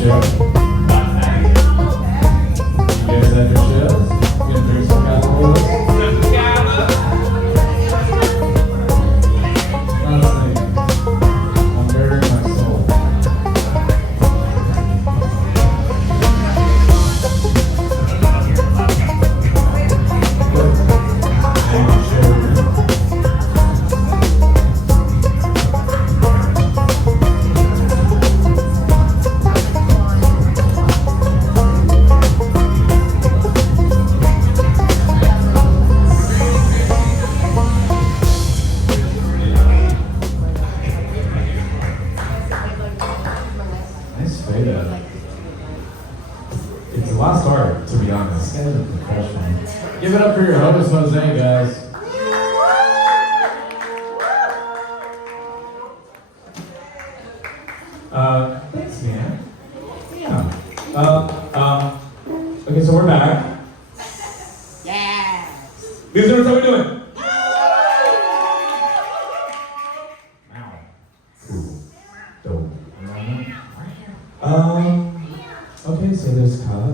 share? You guys have your shares? You gonna drink some cava with us? Honestly, I'm burying my soul. Good. And you share with me. Nice fade out. It's the last part, to be honest. Kind of professional. Give it up for your host, Jose, guys. Thanks, man. Yeah. Okay, so we're back. Yes. Listeners, how we doing? Wow. Cool. Dope. Okay, so there's kava,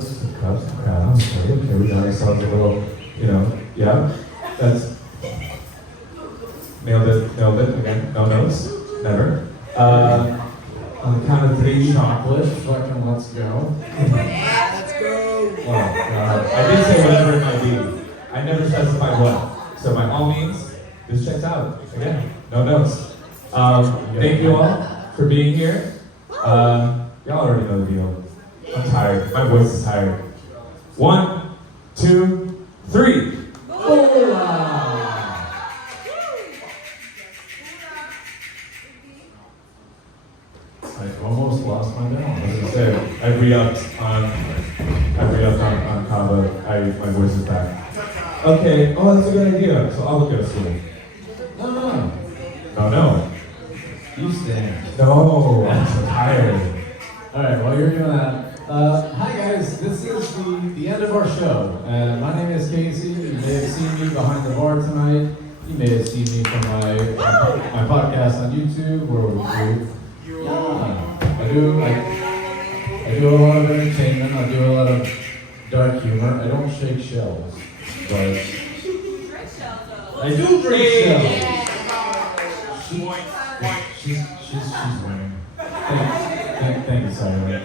some cups, some crowns. Okay, we got ourselves a little, yeah. That's nailed it again. No notes, never. On the count of 3, chocolate. Fucking let's go. Let's go. Oh, God. I did say whatever it might be. I never specified what. So by all means, this checks out. Again, no notes. Thank you all for being here. Y'all already know the deal. I'm tired. My voice is tired. 1, 2, 3. Hola! I almost lost my balance. As I said, I re-upped on Kava. My voice is back. Okay. Oh, that's a good idea. So I'll look at a stool. No. You stand. No, I'm so tired. Alright, while you're doing that, hi guys, this is the end of our show. My name is Casey. You may have seen me behind the bar tonight. You may have seen me from my podcast on YouTube, where we I do a lot of entertainment. I do a lot of dark humor. I don't shake shells, but I do drink shells. She's winning. Thank you, Simon.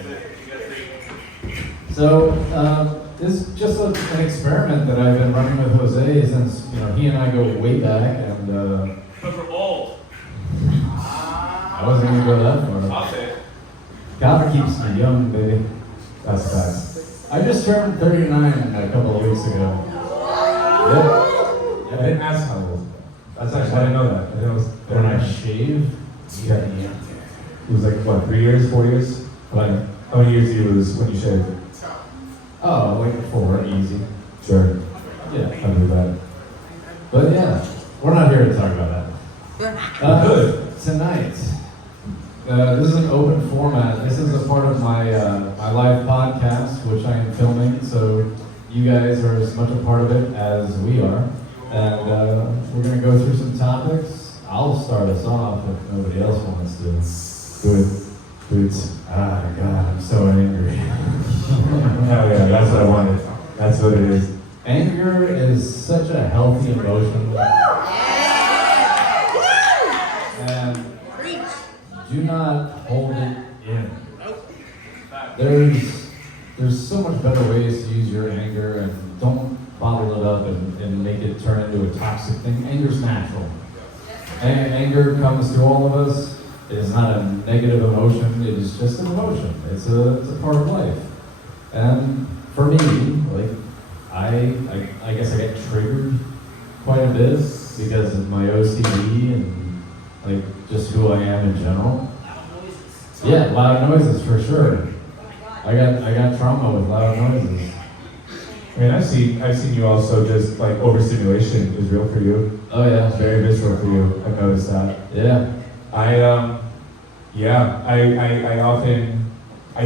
So, this is just an experiment that I've been running with Jose since, he and I go way back, and, Because we're old. I wasn't gonna go that far. I'll say it. Gator keeps me young, baby. That's facts. I just turned 39 a couple of weeks ago. Yep. I didn't ask how old. That's actually, I didn't know that. I didn't know it was When I shave, Yeah. It was like, what, 3 years, 4 years? How many years do you lose when you shave? oh, like 4, easy. Sure, Yeah. I do that. But yeah, we're not here to talk about that. Good. Tonight, this is an open format. This is a part of my my live podcast, which I am filming, so you guys are as much a part of it as we are. And we're going to go through some topics. I'll start us off if nobody else wants to. Do it. Ah, God, I'm so angry. Hell yeah, that's what I wanted. That's what it is. Anger is such a healthy emotion. And do not hold it in. There's so much better ways to use your anger, and don't bottle it up and make it turn into a toxic thing. Anger's natural. Anger comes to all of us. It is not a negative emotion, it is just an emotion. It's a part of life. And for me, like, I guess I get triggered quite a bit because of my OCD and like just who I am in general. Yeah, loud noises for sure. I got trauma with loud noises. I mean, I've seen you also just like overstimulation is real for you. Oh yeah. It's very visceral for you. I've noticed that. Yeah. I often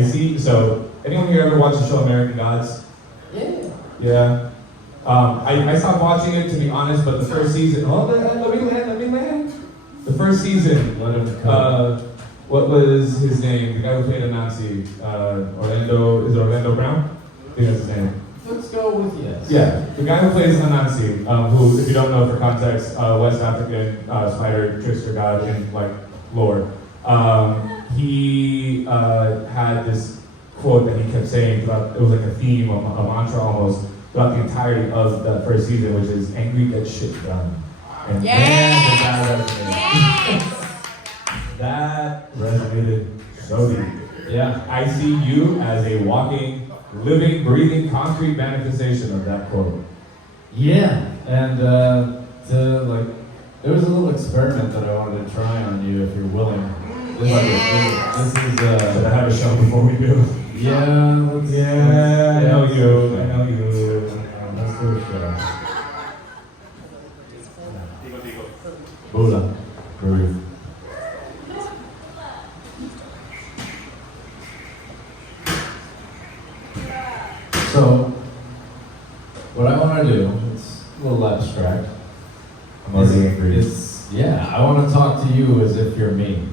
see. So anyone here ever watch the show American Gods? Yeah. Yeah. I stopped watching it, to be honest, but the first season. Oh, let me land. The first season. Let him come. what was his name? The guy who played Anansi, Orlando, is it Orlando Brown? I think that's his name. Let's go with yes. Yeah, the guy who plays Anansi, who, if you don't know for context, West African spider trickster god in like lore. He had this quote that he kept saying throughout, it was like a theme, a mantra almost, throughout the entirety of that first season, which is angry gets shit done. And man, did that resonate. That resonated so deep. Yeah. I see you as a walking, living, breathing, concrete manifestation of that quote. Yeah, and there was a little experiment that I wanted to try on you if you're willing. This is Should I have a show before we do? Yeah, I know you. Let's do a show. Digo. Buddha. Breathe. So, what I want to do, it's a little abstract. I'm already angry. I want to talk to you as if you're me.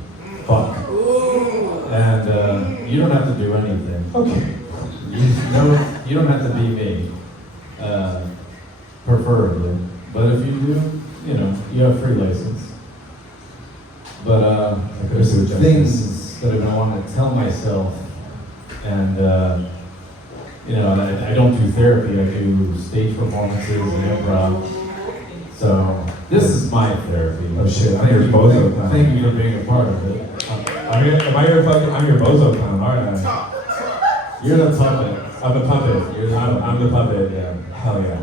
Fuck. And you don't have to do anything. Okay. You don't have to be me, preferably. But if you do, you have free license. But there's some things that I want to tell myself, and I don't do therapy. I do stage performances and improv. So this is my therapy. Oh shit, I'm your bozo clown. Thank you for being a part of it. I'm your bozo clown, aren't I? You're the puppet. I'm the puppet. I'm the puppet, yeah. Hell yeah.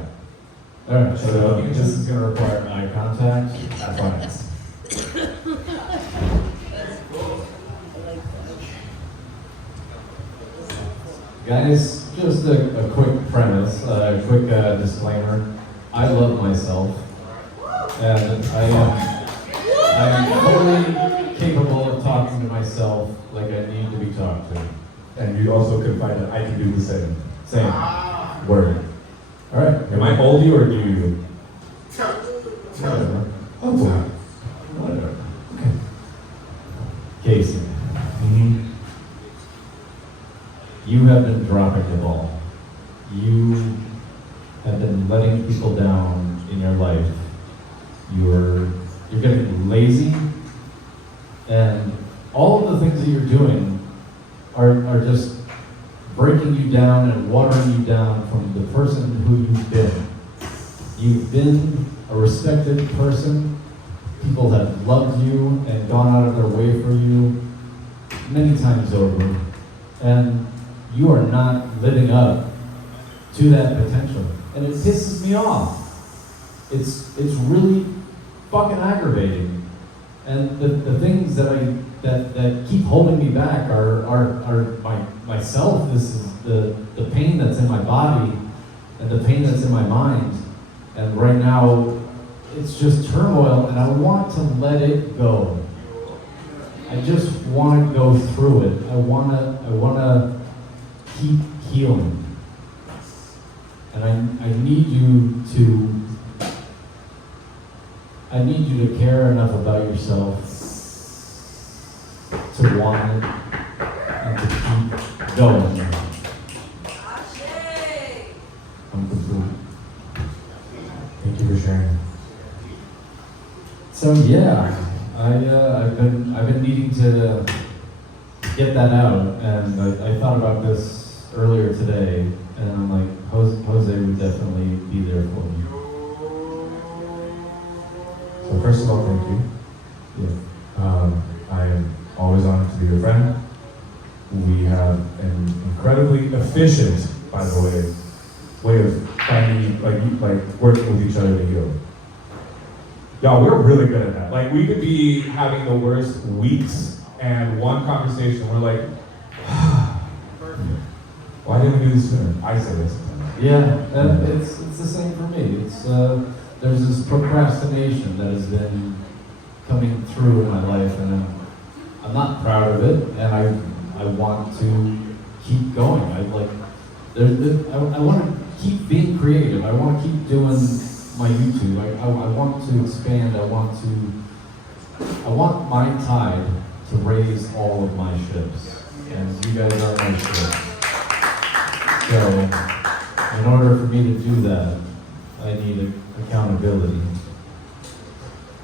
Alright, so this is going to require eye contact. That's fine. Guys, just a quick premise, a quick disclaimer. I love myself, and I am totally capable of talking to myself like I need to be talked to. And you also could find that I can do the same. Same. Word. Alright. Am I old you or do you? Whatever. Oh boy. Whatever. Okay. Casey, Mm-hmm. you have been dropping the ball. You have been letting people down in your life. You're getting lazy, and all of the things that you're doing are just breaking you down and watering you down from the person who you've been. You've been a respected person. People have loved you and gone out of their way for you many times over. And you are not living up to that potential. And it pisses me off. It's really fucking aggravating. And the things that keep holding me back are myself. This is the pain that's in my body and the pain that's in my mind. And right now, it's just turmoil, and I want to let it go. I just want to go through it. I want to keep healing. And I need you to care enough about yourself to want it and to keep going. I'm complete. Thank you for sharing. So yeah, I've been needing to get that out, and I thought about this earlier today, and I'm like, Jose would definitely be there for me. So first of all, thank you. Yeah. I am always honored to be your friend. We have an incredibly efficient, by the way of finding, working with each other to heal. Y'all, we're really good at that. Like, we could be having the worst weeks, and one conversation, we're like, why didn't we do this sooner? I say this. Yeah, and it's the same for me. It's there's this procrastination that has been coming through in my life, and I'm not proud of it, and I want to keep going. I want to keep being creative. I want to keep doing my YouTube. I want to expand. I want my tide to raise all of my ships, and you guys are my ships. So, in order for me to do that, I need accountability.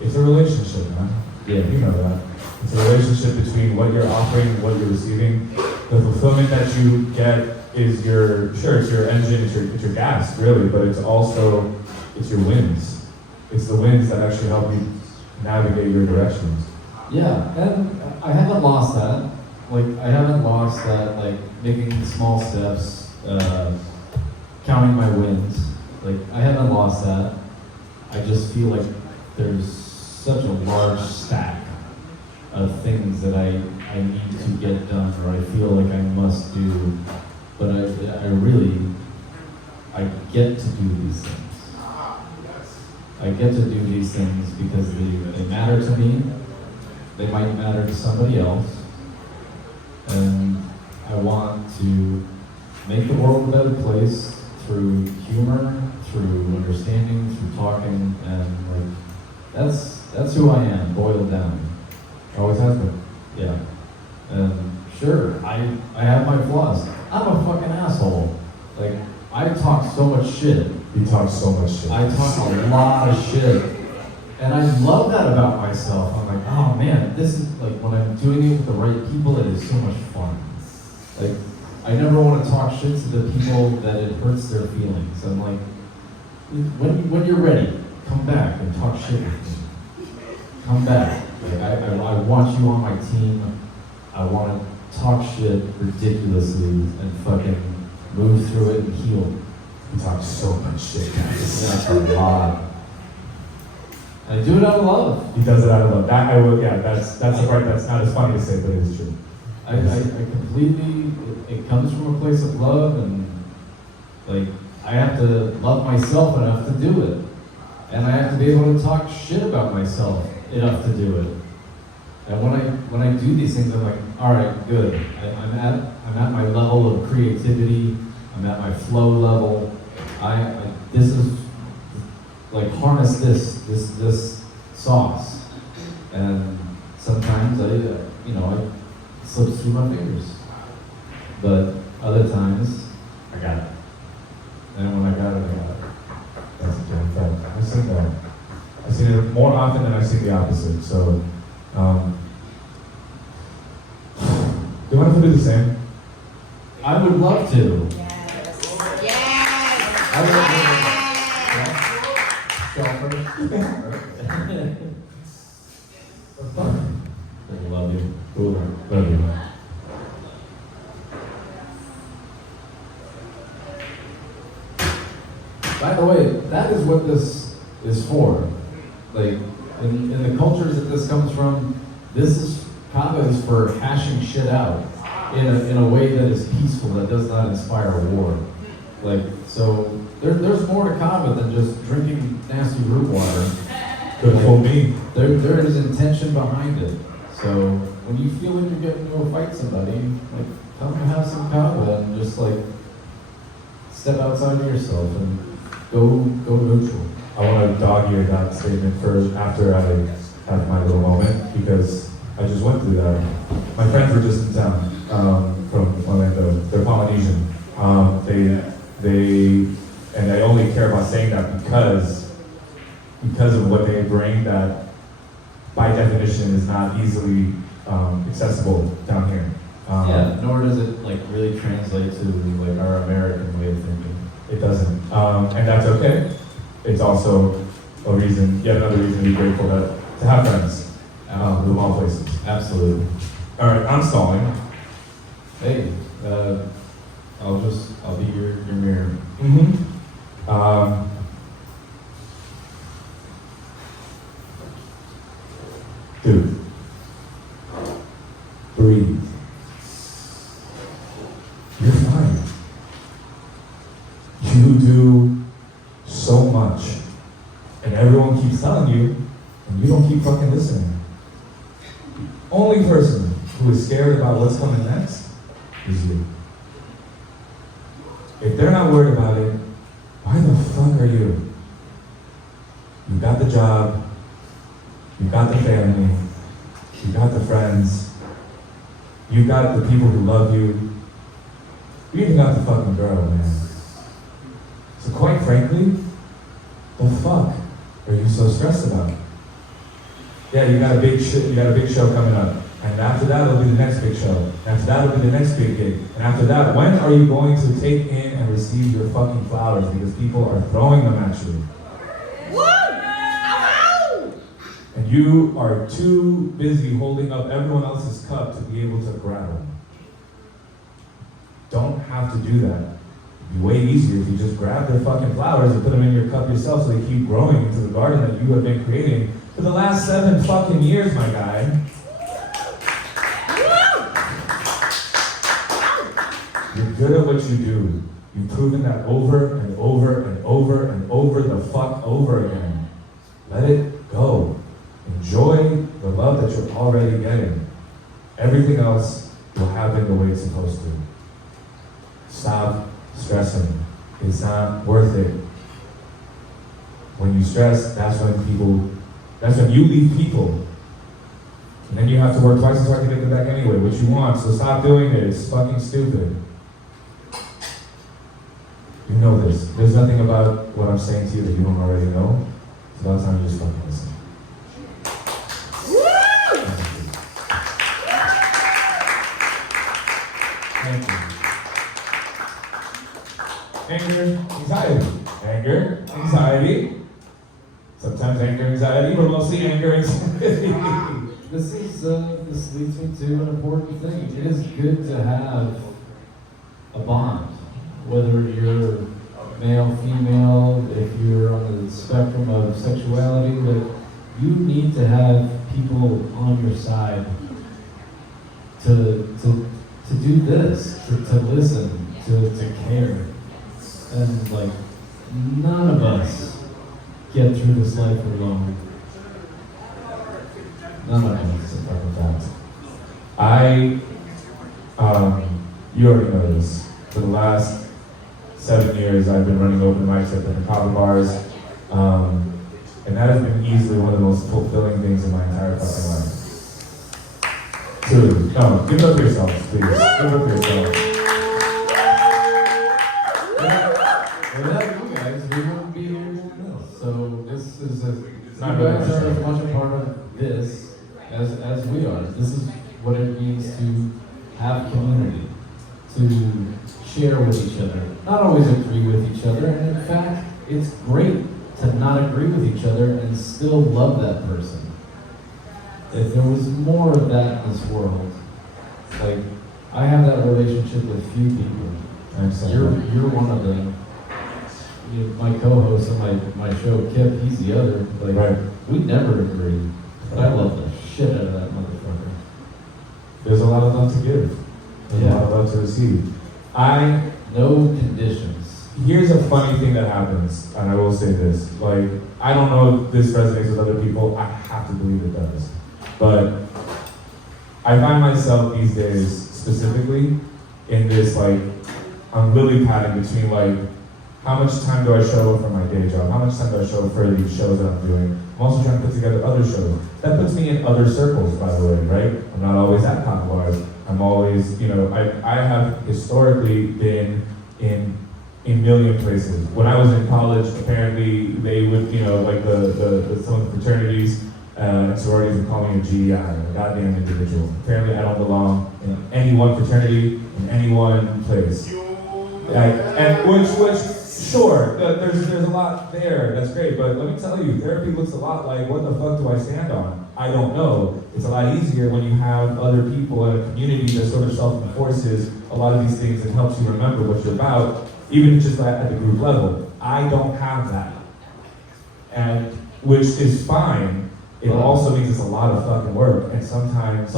It's a relationship, man. Yeah. You know that. It's a relationship between what you're offering and what you're receiving. The fulfillment that you get is it's your engine, it's your gas, really, but it's also, it's your wins. It's the wins that actually help you navigate your directions. Yeah, and I haven't lost that. Like, I haven't lost that, like, making small steps, counting my wins. Like, I haven't lost that. I just feel like there's such a large stack of things that I need to get done, or I feel like I must do, but I get to do these things. I get to do these things because they matter to me, they might matter to somebody else, and I want to make the world a better place through humor, through understanding, through talking, and like, that's who I am, boiled down. Always has been. Yeah. And sure, I have my flaws. I'm a fucking asshole. Like, I talk so much shit. You talk so much shit. I talk a lot of shit. And I love that about myself. I'm like, oh man, this is like, when I'm doing it with the right people, it is so much fun. Like, I never want to talk shit to the people that it hurts their feelings. I'm like, when you're ready, come back and talk shit with me. Come back. Like, I want you on my team. I want to talk shit ridiculously and fucking move through it and heal. You talk so much shit, guys. That's a lot. I do it out of love. He does it out of love. That I will. Yeah, that's the part that's not as funny to say, but it is true. I completely. It comes from a place of love, and like, I have to love myself enough to do it, and I have to be able to talk shit about myself enough to do it. And when I do these things, I'm like, all right, good. I'm at my level of creativity. I'm at my flow level. This is like, harness this sauce. And sometimes I slips through my fingers. But other times, I got it. And when I got it, I got it. That's a damn fact. I've seen that. I've seen it more often than I've seen the opposite. So, do you want to do the same? I would love to. Yes. I would I love you. Cool. Love you. By the way, that is what this is for. Like, in the cultures that this comes from, kava is for hashing shit out in a way that is peaceful, that does not inspire war. Like, so there's more to kava than just drinking nasty root water. Good for me. There is intention behind it. So when you feel like you're getting into a fight somebody, like, come and have some kava and just like step outside of yourself and go neutral. I want to dog ear that statement first after I have my little moment, because I just went through that. My friends were just in town from Orlando. They're Polynesian. And I only care about saying that because of what they bring, that by definition is not easily accessible down here. Yeah, nor does it like really translate to like our American way of thinking. It doesn't, and that's okay. It's also yet another reason to be grateful to have friends from all places. Absolutely. All right, I'm stalling. Hey, I'll be your mirror. Dude, breathe. You're fine. You do so much, and everyone keeps telling you, and you don't keep fucking listening. The only person who is scared about what's coming next is you. If they're not worried about it, why the fuck are you? You got the job, you got the family, you got the friends, You got the people who love you. You even got the fucking girl, man. So quite frankly, the fuck are you so stressed about? Yeah, you got a big show coming up. And after that, it'll be the next big show. And after that, it'll be the next big gig. And after that, when are you going to take in and receive your fucking flowers? Because people are throwing them at you. And you are too busy holding up everyone else's cup to be able to grab them. Don't have to do that. It'd be way easier if you just grab their fucking flowers and put them in your cup yourself so they keep growing into the garden that you have been creating for the last 7 fucking years, my guy. You're good at what you do. You've proven that over and over and over and over the fuck over again. Let it go. Enjoy the love that you're already getting. Everything else will happen the way it's supposed to. Stop stressing. It's not worth it. When you stress, that's when you leave people. And then you have to work twice as hard to get them back anyway, which you want. So stop doing it. It's fucking stupid. You know this. There's nothing about what I'm saying to you that you don't already know. It's about time you just fucking listen. Thank you. Anger, anxiety. Anger, anxiety. Sometimes anger, anxiety, but mostly anger, anxiety. This leads me to an important thing. It is good to have a bond, whether you're male, female, if you're on the spectrum of sexuality, but you need to have people on your side to do this, to listen, to care. And like, none of us get through this life alone. None of us, if I that. You already know this. For the last 7 years, I've been running open mics at the coffee bars, and that has been easily one of the most fulfilling things in my entire fucking life. Truly. No, give it up for yourselves, please. Give it up for yourselves. Without you guys, we wouldn't be here doing this. So this is you Not guys are 100%. as much a part of this as we are. This is what it means to have community, to share with each other, not always agree with each other, and in fact, it's great to not agree with each other and still love that person. If there was more of that in this world, like, I have that relationship with few people. You're one of them. My co-host on my show, Kip, he's the other. Like, Right. we never agree, but I love the shit out of that motherfucker. There's a lot of love to give. There's a lot of love to receive. No conditions. Here's a funny thing that happens, and I will say this. Like, I don't know if this resonates with other people. I have to believe it does. But I find myself these days, specifically, in this, like, I'm lily padding between, like, how much time do I show up for my day job? How much time do I show up for these shows that I'm doing? I'm also trying to put together other shows. That puts me in other circles, by the way, right? I'm not always at pop bars. I'm always, I have historically been in a million places. When I was in college, apparently they would, like some of the fraternities and sororities would call me a GI, a goddamn individual. Apparently I don't belong in any one fraternity, in any one place. Sure, there's a lot there, that's great, but let me tell you, therapy looks a lot like, what the fuck do I stand on? I don't know. It's a lot easier when you have other people in a community that sort of self-enforces a lot of these things and helps you remember what you're about, even just at the group level. I don't have that. And, which is fine, it also means it's a lot of fucking work, and sometimes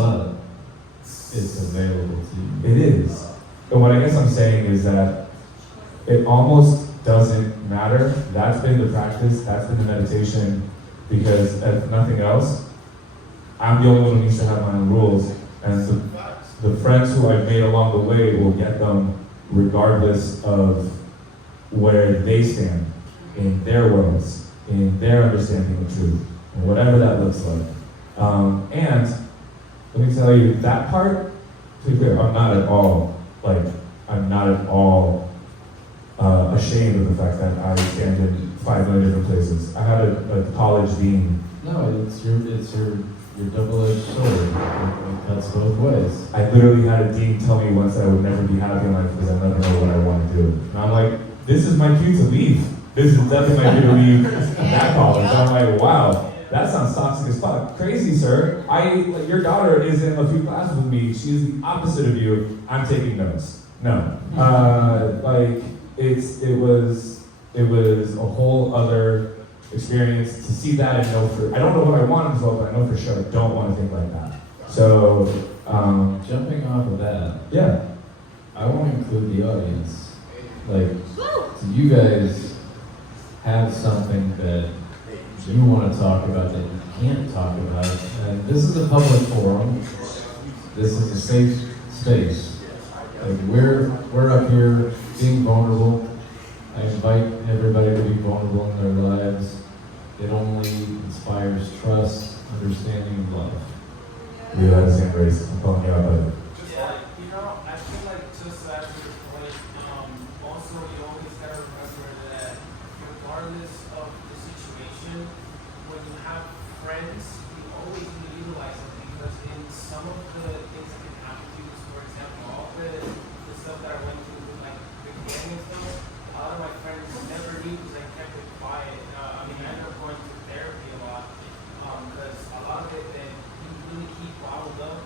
It's available to you. it is. And what I guess I'm saying is that it almost doesn't matter. That's been the practice, that's been the meditation, because if nothing else, I'm the only one who needs to have my own rules, and so the friends who I've made along the way will get them regardless of where they stand in their worlds, in their understanding of truth, and whatever that looks like. And let me tell you, that part to be clear, I'm not at all ashamed of the fact that I stand in 5 million different places. I had a college dean. No, it's your double-edged sword. It cuts both ways. I literally had a dean tell me once that I would never be happy in life because I never know what I want to do. And I'm like, this is my cue to leave. This is definitely my cue to leave that college. And I'm like, wow, that sounds toxic as fuck. Crazy, sir. Your daughter is in a few classes with me. She's the opposite of you. I'm taking notes. No. It was a whole other experience to see that and know I don't know what I want as well, but I know for sure I don't want to think like that. So, jumping off of that, yeah. I want to include the audience. Like, do you guys have something that you want to talk about that you can't talk about? And this is a public forum. This is a safe space. Like, we're up here being vulnerable. I invite everybody to be vulnerable in their lives. It only inspires trust, understanding, and love. We have the same race. I'm calling you out, buddy. Yeah, I feel like just as your point, also you always gotta remember that regardless of the situation, when you have friends, you always need to utilize them because in some of the things that can happen to you, for example, all the stuff that I went through with like the gang and stuff, a lot of my friends never knew because I kept it quiet. I ended up going to therapy a lot because a lot of it that you really keep bottled up,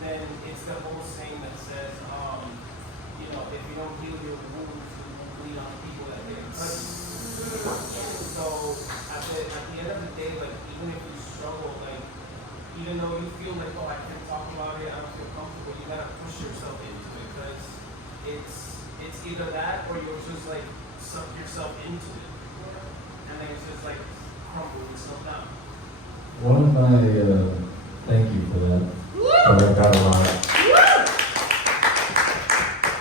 then it's the whole saying that says, if you don't heal your wounds, you won't bleed on people that get cut. So at the end of the day, like even if you struggle, like even though you feel like, oh, I can't talk about it, I don't feel comfortable, you gotta push yourself into it because it's either that or you'll just like suck yourself into it, and then it's just like crumbling yourself down. One of my, thank you for that. I like that a lot.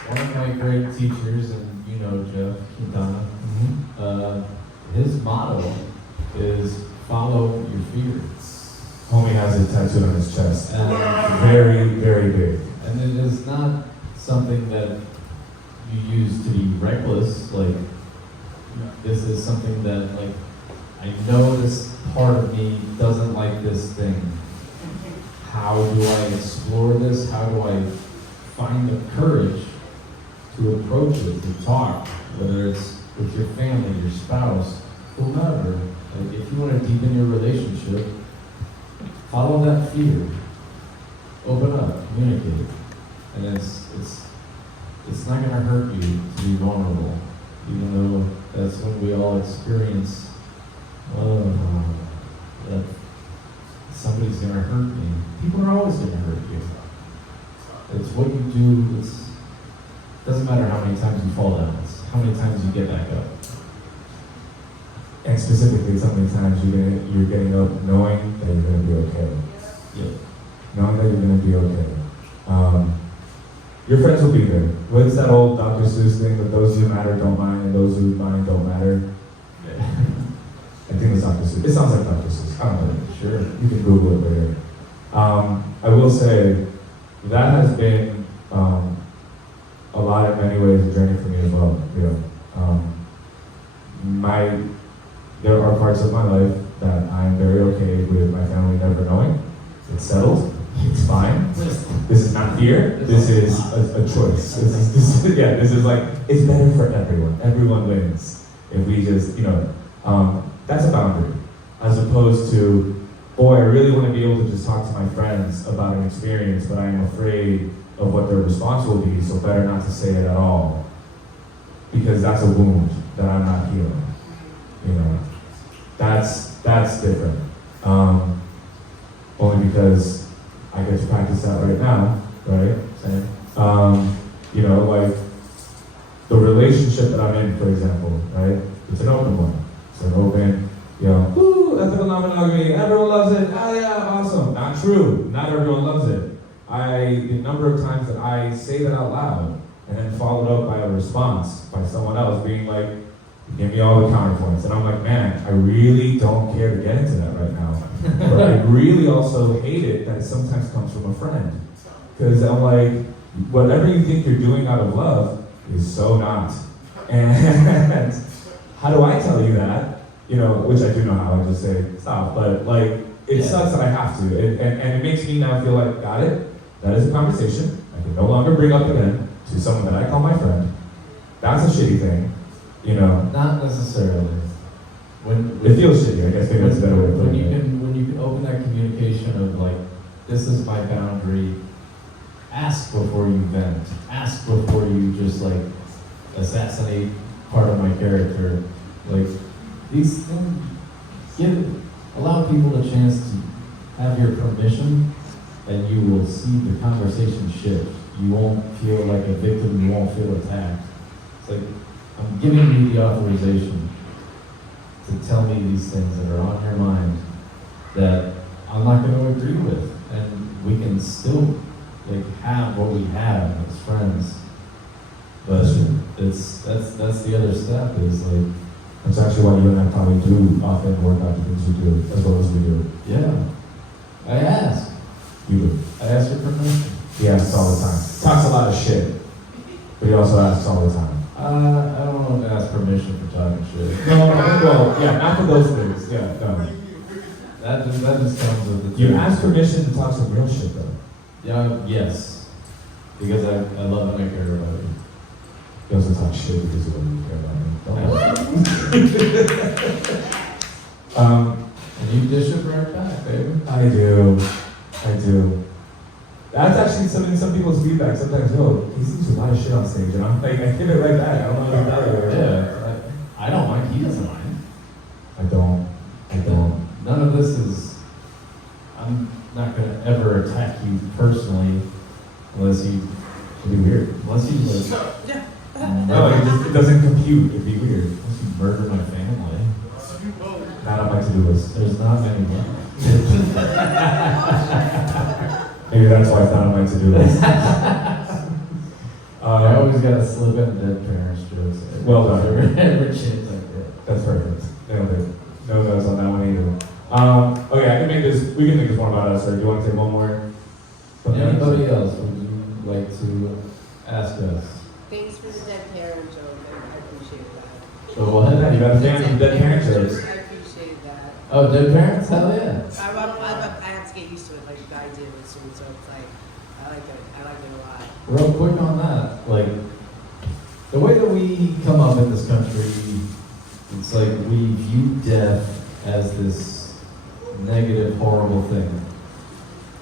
One of my great teachers, and you know Jeff Quintana, his motto is follow your fear. Homie has it tattooed on his chest. And Very, very big. And it is not something that you use to be reckless. Like, this is something that, like, I know this part of me doesn't like this thing. How do I explore this? How do I find the courage to approach it, to talk, whether it's with your family, your spouse, whomever. Like, if you want to deepen your relationship, follow that fear. Open up, communicate. And it's not going to hurt you to be vulnerable, even though that's when we all experience that somebody's going to hurt me. People are always going to hurt you. It's what you do. It doesn't matter how many times you fall down. It's how many times you get back up. And specifically, so many times you're getting up knowing that you're going to be okay. Yeah. Knowing that you're going to be okay. Your friends will be there. What's that old Dr. Seuss thing that those who matter don't mind and those who mind don't matter? I think it's Dr. Seuss. It sounds like Dr. Seuss. I don't know. Sure. You can Google it later. I will say that has been a lot, in many ways, a journey for me as well. You know, there are parts of my life that I'm very okay with my family never knowing. It's settled. It's fine. This is not fear. This is a choice. This is like, it's better for everyone. Everyone wins. If we just, that's a boundary. As opposed to, boy, I really want to be able to just talk to my friends about an experience, but I am afraid of what their response will be, so better not to say it at all. Because that's a wound that I'm not healing. That's different. Only because I get to practice that right now, right? Like the relationship that I'm in, for example, right? It's an open one. It's an open, woo, ethical non-monogamy, everyone loves it, yeah, awesome. Not true, not everyone loves it. The number of times that I say that out loud and then followed up by a response by someone else being like, give me all the counterpoints. And I'm like, man, I really don't care to get into that right now. But I really also hate it that it sometimes comes from a friend. Because I'm like, whatever you think you're doing out of love is so not. And how do I tell you that? You know, which I do know how, I just say, stop. But like, it sucks that I have to. And it makes me now feel like, got it, that is a conversation I can no longer bring up again to someone that I call my friend. That's a shitty thing, you know. Not necessarily. It feels shitty, I guess maybe that's a better way of putting it. When you can open that communication of like, this is my boundary, ask before you vent. Ask before you just like assassinate part of my character. Like, these things, allow people a chance to have your permission, and you will see the conversation shift. You won't feel like a victim, you won't feel attacked. It's like, I'm giving you the authorization to tell me these things that are on your mind that I'm not going to agree with, and we can still like have what we have as friends. But that's the other step is like, that's actually why you and I probably do often work out the things we do as well as we do. yeah, I ask. You do. I ask for permission. He asks all the time. Talks a lot of shit, but he also asks all the time. I don't want to ask permission for talking shit. No, well, yeah, not for those things. Yeah, no. That just comes with the You ask permission to talk some real shit though. Yeah, yes. Because I love and I care about you. You also talk shit because you don't care about me. And you dish it right back, baby. I do. That's actually something, some people's feedback. Sometimes, yo, he seems a lot of shit on stage, and I'm like, I give it right back. I don't know what to tell you. Yeah, I don't mind. He doesn't mind. I don't. None of this is. I'm not gonna ever attack you personally, unless you. It'd be weird. Unless you like. No, it doesn't compute. It'd be weird. Unless you murder my family. Not on my to-do list. There's not many left. Maybe that's why it's not on my to-do list. I always gotta slip in dead parents jokes. Well done. Every shit like that. That's perfect. Nailed it. No notes on that one either. Okay, I can make this. We can make this one about us. Or do you want to say one more? Anybody else would you like to ask us? Thanks for the dead parent joke. I appreciate that. So what? Yeah, you got a fan of dead parent jokes. I appreciate that. Oh, dead parents? Hell yeah. I have to get used to it like I do soon, so it's like, I like it. I like it a lot. Real quick on that, like, the way that we come up in this country, it's like we view death as this negative, horrible thing.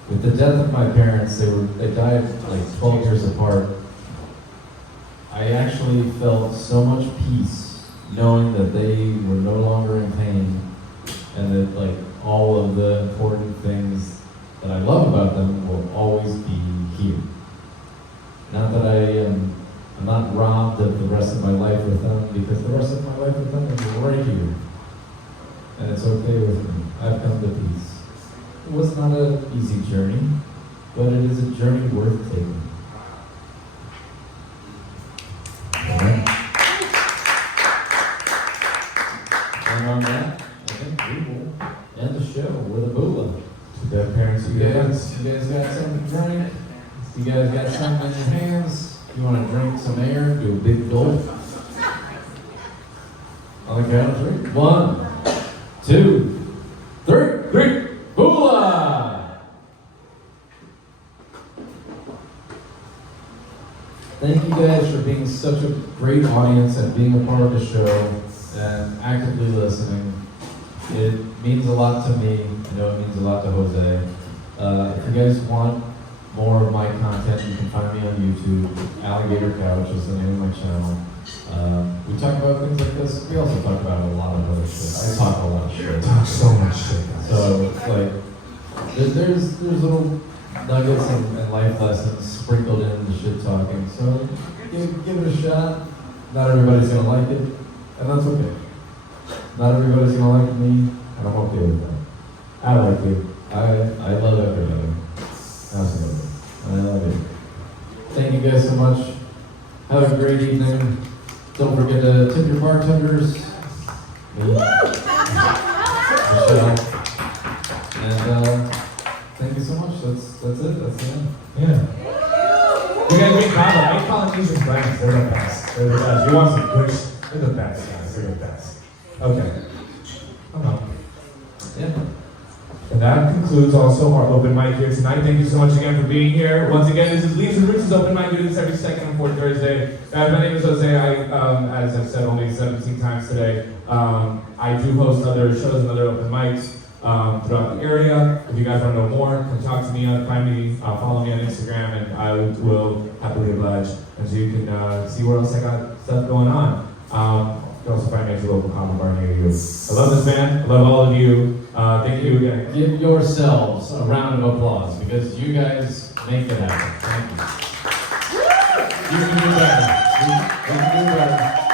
With the death of my parents, they died like 12 years apart. I actually felt so much peace knowing that they were no longer in pain, and that like all of the important things that I love about them will always be here. Not that I'm not robbed of the rest of my life with them, because the rest of my life with them is right here. And it's okay with me. I've come to peace. It was not an easy journey, but it is a journey worth taking. And on that, I think we will end the show with a boola. To dead parents, You guys got something to drink? You guys got something in your hands? You want to drink some air? Do a big gulp? On the count of three. 1, 2, 3. Boola! Thank you guys for being such a great audience and being a part of the show and actively listening. It means a lot to me. I know it means a lot to Jose. If you guys want more of my content, you can find me on YouTube. Alligator Couch is the name of my channel. We talk about things like this. We also talk about a lot of other shit. I talk a lot of shit. talk so much shit. So it's like there's little nuggets and life lessons sprinkled in the shit talking. So give it a shot. Not everybody's gonna like it, and that's okay. Not everybody's gonna like me, and I'm okay with that. I like you. I love everybody. Absolutely. I love you. Thank you guys so much. Have a great evening. Don't forget to tip your bartenders. Me, Michelle. And thank you so much. That's it. That's the end. Yeah. you guys make Kava? Make Polynesian friends. They're the best. They're the best. You want some kush? They're the best, guys. They're the best. Okay. Yeah. And that concludes also our open mic here tonight. Thank you so much again for being here. Once again, this is Leaves and Roots' open mic. We do this every second and fourth Thursday. My name is Jose. As I've said only 17 times today, I do host other shows and other open mics throughout the area. If you guys want to know more, come talk to me, find me, follow me on Instagram, and I will happily oblige. And so you can see where else I got stuff going on. You can also find me at your local comic bar near you. I love this band. I love all of you. Thank you again. Give yourselves a round of applause because you guys make it happen. Thank you. You can do better. You can do better.